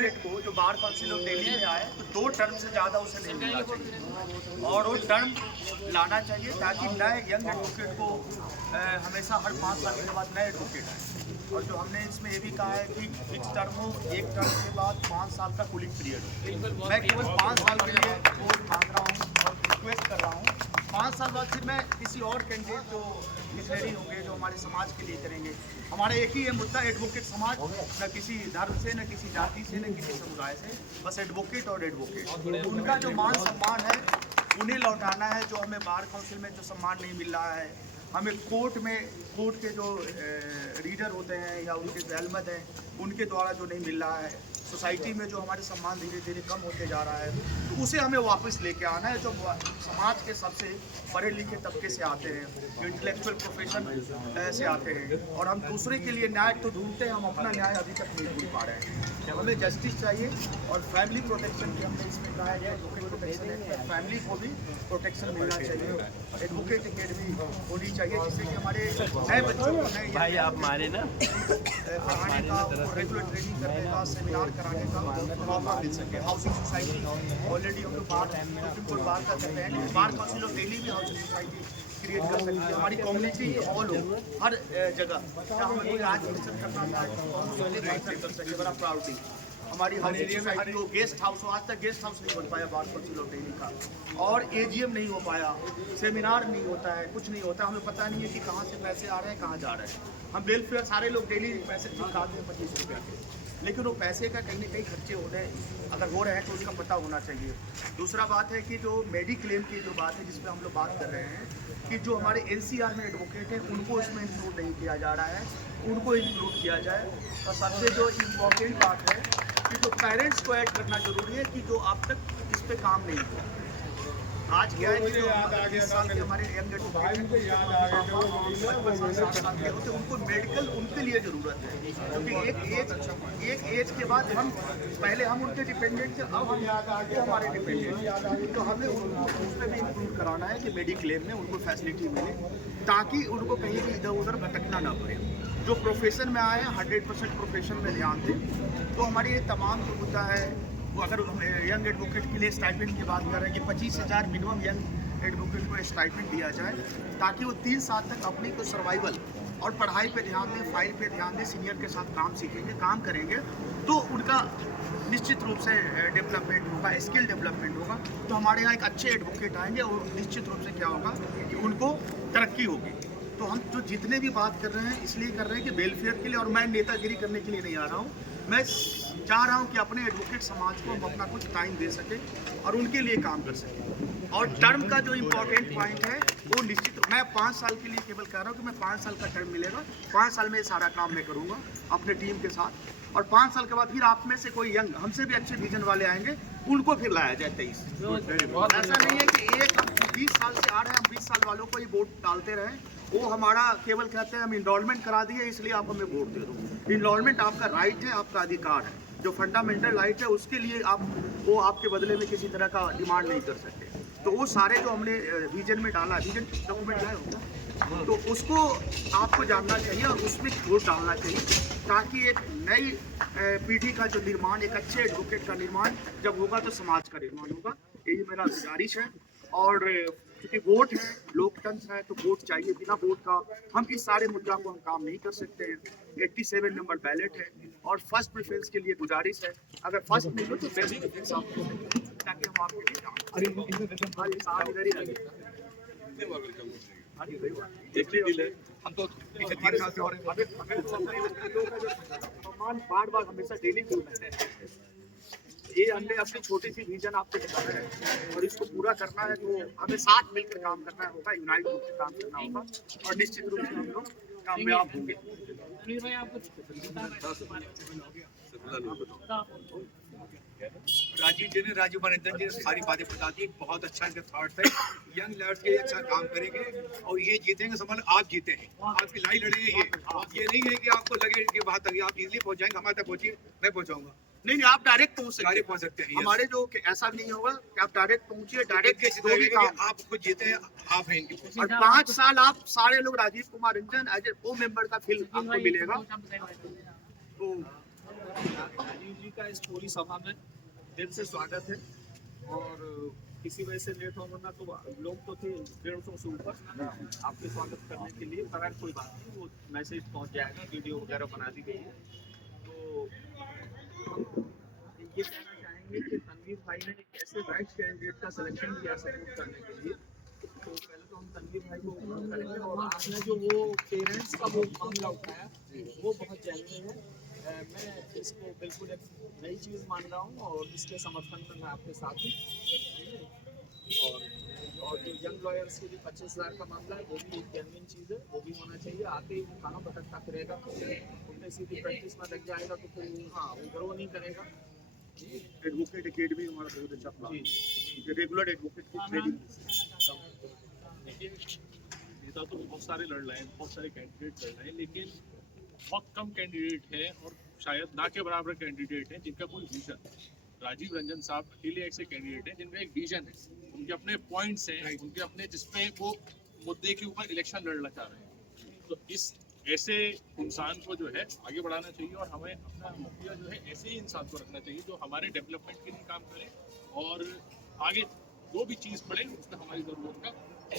Advocate को जो bar council of Delhi में आए तो 2 टर्म से ज़्यादा उसे नहीं मिलना चाहिए और वो टर्म लाना चाहिए ताकि नए यंग एडवोकेट को हमेशा हर 5 साल के बाद नए एडवोकेट आए। और जो हमने इसमें ये भी कहा है कि फिक्स टर्म हो, एक टर्म के बाद 5 साल का कूलिंग पीरियड हो। मैं केवल 5 साल के लिए वोट मांग रहा हूँ और रिक्वेस्ट कर रहा हूँ। 5 साल बाद फिर मैं किसी और कैंडिडेट जो मिशनरी होंगे जो हमारे समाज के लिए करेंगे। हमारा एक ही ये मुद्दा एडवोकेट समाज, न किसी धर्म से, न किसी जाति से, न किसी समुदाय से, बस एडवोकेट और एडवोकेट। उनका जो मान सम्मान है उन्हें लौटाना है, जो हमें बार काउंसिल में जो सम्मान नहीं मिल रहा है, हमें कोर्ट के जो रीडर होते हैं या उनके जो एलमद हैं उनके द्वारा जो नहीं मिल रहा है, सोसाइटी में जो हमारे सम्मान धीरे धीरे कम होते जा रहा है, तो उसे हमें वापस लेके आना है। जो समाज के सबसे पढ़े लिखे तबके से आते हैं, जो इंटेलेक्चुअल प्रोफेशन से आते हैं, और हम दूसरे के लिए न्याय तो ढूंढते हैं, हम अपना न्याय अभी तक नहीं ढूंढ पा रहे हैं। हमें जस्टिस चाहिए और फैमिली प्रोटेक्शन की हमने इसमें कहा है, एडवोकेट प्रोटेक्शन है, फैमिली को भी प्रोटेक्शन मिलना चाहिए। एडवोकेट अकेडमी होनी चाहिए जिससे कि हमारे नए बच्चों को नए भाई आप मारे ना पढ़ाने का, रेगुलर ट्रेनिंग करने का, सेमिनार कराने का मौका मिल सके। हाउसिंग सोसाइटी ऑलरेडी हम लोग बार का करते हैं, बार काउंसिल ऑफ दिल्ली भी हाउसिंग सोसाइटी क्रिएट कर सकती है। हमारी कम्युनिटी ऑल हो, हर जगह क्या हमें कोई आज मिशन करना था कर सके बड़ा प्राउडली। हमारी हाउसिंग सोसाइटी हो, गेस्ट हाउस हो, आज तक गेस्ट हाउस नहीं बन पाया बार काउंसिल ऑफ दिल्ली का, और एजीएम नहीं हो पाया, सेमिनार नहीं होता है, कुछ नहीं होता। हमें पता नहीं है कि कहाँ से पैसे आ रहे हैं, कहाँ जा रहे हैं। हम वेलफेयर सारे लोग डेली पैसे खाते हैं 25 रुपये के, लेकिन वो पैसे का कहीं ना कहीं खर्चे हो रहे हैं, अगर हो रहे हैं तो उसका पता होना चाहिए। दूसरा बात है कि जो मेडिक्लेम की जो बात है जिस पर हम लोग बात कर रहे हैं कि जो हमारे एनसीआर में एडवोकेट हैं उनको इसमें इंक्लूड नहीं किया जा रहा है, उनको इंक्लूड किया जाए। और सबसे जो इम्पोर्टेंट बात है कि जो पेरेंट्स को ऐड करना जरूरी है कि जो अब तक इस पर काम नहीं हुआ। आज क्या है कि जो 20 साल के हमारे यंग एडवोकेट होते उनको मेडिकल उनके लिए ज़रूरत है, क्योंकि एक एज के बाद पहले हम उनके डिपेंडेंट थे, अब वो हमारे डिपेंडेंट, तो हमें उनको उसमें भी इंक्लूड कराना है कि मेडिक्लेम में उनको फैसिलिटी मिले ताकि उनको कहीं भी इधर उधर भटकना ना पड़े। जो प्रोफेशन में आए हैं 100% प्रोफेशन में ध्यान दें। तो हमारी ये तमाम जो मुद्दा है वो, अगर यंग एडवोकेट के लिए स्टाइपेंड की बात कर रहे हैं कि 25,000 मिनिमम यंग एडवोकेट को स्टाइपेंड दिया जाए ताकि वो 3 साल तक अपनी को सर्वाइवल और पढ़ाई पे ध्यान दें, फाइल पे ध्यान दें, सीनियर के साथ काम सीखेंगे, काम करेंगे तो उनका निश्चित रूप से डेवलपमेंट होगा, स्किल डेवलपमेंट होगा। तो हमारे यहाँ एक अच्छे एडवोकेट आएंगे और निश्चित रूप से क्या होगा कि उनको तरक्की होगी। तो हम जो जितने भी बात कर रहे हैं इसलिए कर रहे हैं कि वेलफेयर के लिए, और मैं नेतागिरी करने के लिए नहीं आ रहा हूँ। मैं चाह रहा हूँ कि अपने एडवोकेट समाज को हम अपना कुछ टाइम दे सकें और उनके लिए काम कर सकें। और टर्म का जो इम्पोर्टेंट पॉइंट है वो निश्चित, मैं 5 साल के लिए केवल कह रहा हूँ कि मैं 5 साल का टर्म मिलेगा, 5 साल में सारा काम मैं करूँगा अपने टीम के साथ, और 5 साल के बाद फिर आप में से कोई यंग हमसे भी अच्छे विजन वाले आएंगे, उनको फिर लाया जाए 23। ऐसा नहीं है कि एक हम 20 साल से आ रहे हैं, हम 20 साल वालों को ही वोट डालते रहें। वो हमारा केवल कहते हैं हम इनरोलमेंट करा दिए इसलिए आप हमें वोट दे दो। इनरोलमेंट आपका राइट है, आपका अधिकार है, जो फंडामेंटल राइट है उसके लिए आप वो आपके बदले में किसी तरह का डिमांड नहीं कर सकते। तो वो सारे जो हमने विजन में डाला, विजन डॉक्यूमेंट लाए होगा, तो उसको आपको जानना चाहिए और उसमें वोट डालना चाहिए ताकि एक नई पीढ़ी का जो निर्माण, एक अच्छे एडवोकेट का निर्माण जब होगा तो समाज का निर्माण होगा। यही मेरा गुजारिश है। और क्योंकि वोट है, लोकतंत्र है, तो वोट चाहिए। बिना वोट का हम इस सारे मुद्दा को हम काम नहीं कर सकते हैं। 87 नंबर बैलेट है और फर्स्ट प्रेफरेंस के लिए गुजारिश है, अगर फर्स्ट नहीं हो तो बेस्ट प्रेफरेंस आप दे सकते हैं ताकि हम आपके लिए काम हम तो बार हमेशा डेली ये हमने अपनी छोटी सी विजन आपको बताया है और इसको पूरा करना है तो हमें साथ मिलकर काम करना होगा, यूनाइट होकर काम करना होगा और निश्चित रूप से हम लोग कामयाब होंगे। राजीव जी ने, राजीव मनोरंजन जी ने सारी बातें बता दी। बहुत अच्छा इनका थॉट्स है, यंग लड़के के लिए अच्छा काम करेंगे और ये जीतेंगे। समझ आप जीते हैं, आपकी लड़ाई लड़ेंगे। ये नहीं है कि आपको लगे कि बात तक आप इजीली पहुंच जाएंगे, हमारे तक पहुंचिए, मैं पहुंचाऊंगा। नहीं, आप डायरेक्ट पहुंच सकते हैं। हमारे जो ऐसा नहीं होगा कि आप डायरेक्ट पहुंचिए, डायरेक्ट आप खुद जीते हैं, आप हैं। और 5 साल आप सारे लोग राजीव कुमार रंजन एज ए को मेंबर का फील आपको मिलेगा। तो राजीव जी का इस पूरी सभा में दिल से स्वागत है। और किसी वजह से लेट होना तो लोग तो थे 150 से ऊपर आपके स्वागत करने के लिए, पर कोई बात नहीं, वो मैसेज पहुंच जाएगा, वीडियो वगैरह बना दी गई है। तो ये कहना चाहेंगे कि तनवीर भाई ने एक ऐसे राइट कैंडिडेट का सिलेक्शन किया सपोर्ट करने के लिए, तो पहले तो हम तनवीर भाई को उपयोग करेंगे। और आपने जो वो पेरेंट्स का वो मामला उठाया वो बहुत जेन्युइन है। मैं इसको बिल्कुल एक नई चीज़ मान रहा हूँ और इसके समर्थन में मैं आपके साथ हूँ। और जो यंग लॉयर्स के लिए 25,000 का मामला है वो भी एक जेन्युइन चीज़ है, वो भी होना चाहिए। आते ही वो कहाँ भटकता फिरेगा, उनके सीधी प्रैक्टिस में लग जाएगा तो फिर वो ग्रो नहीं करेगा। एडवोकेट अकेडमी हमारा बहुत अच्छा प्लान, रेगुलर एडवोकेट की ट्रेनिंग। देखिए, नेता तो बहुत सारे लड़ रहे हैं, बहुत सारे कैंडिडेट लड़ रहे हैं, लेकिन बहुत कम कैंडिडेट हैं और शायद ना के बराबर कैंडिडेट हैं जिनका कोई विजन है। राजीव रंजन साहब अकेले ऐसे कैंडिडेट हैं जिनका एक विजन है, उनके अपने पॉइंट्स हैं, उनके अपने जिसपे वो मुद्दे के ऊपर इलेक्शन लड़ना चाह रहे हैं। तो इस ऐसे इंसान को जो है आगे बढ़ाना चाहिए और हमें अपना मुखिया जो है ऐसे ही इंसान को रखना चाहिए जो हमारे डेवलपमेंट के लिए काम करे और आगे जो भी चीज़ पड़े उसमें हमारी ज़रूरत का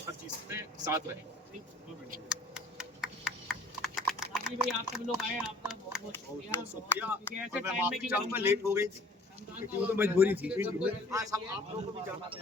हर चीज़ में साथ रहे। आगे भी आप सब लोग आए, आपका बहुत बहुत शुक्रिया। शुक्रिया। ऐसे और मैं टाइम में माफी कि चाहूंगा लेट हो गई थी, रमजान वो तो मजबूरी थी। हाँ, सब आप लोगों को भी जाना था।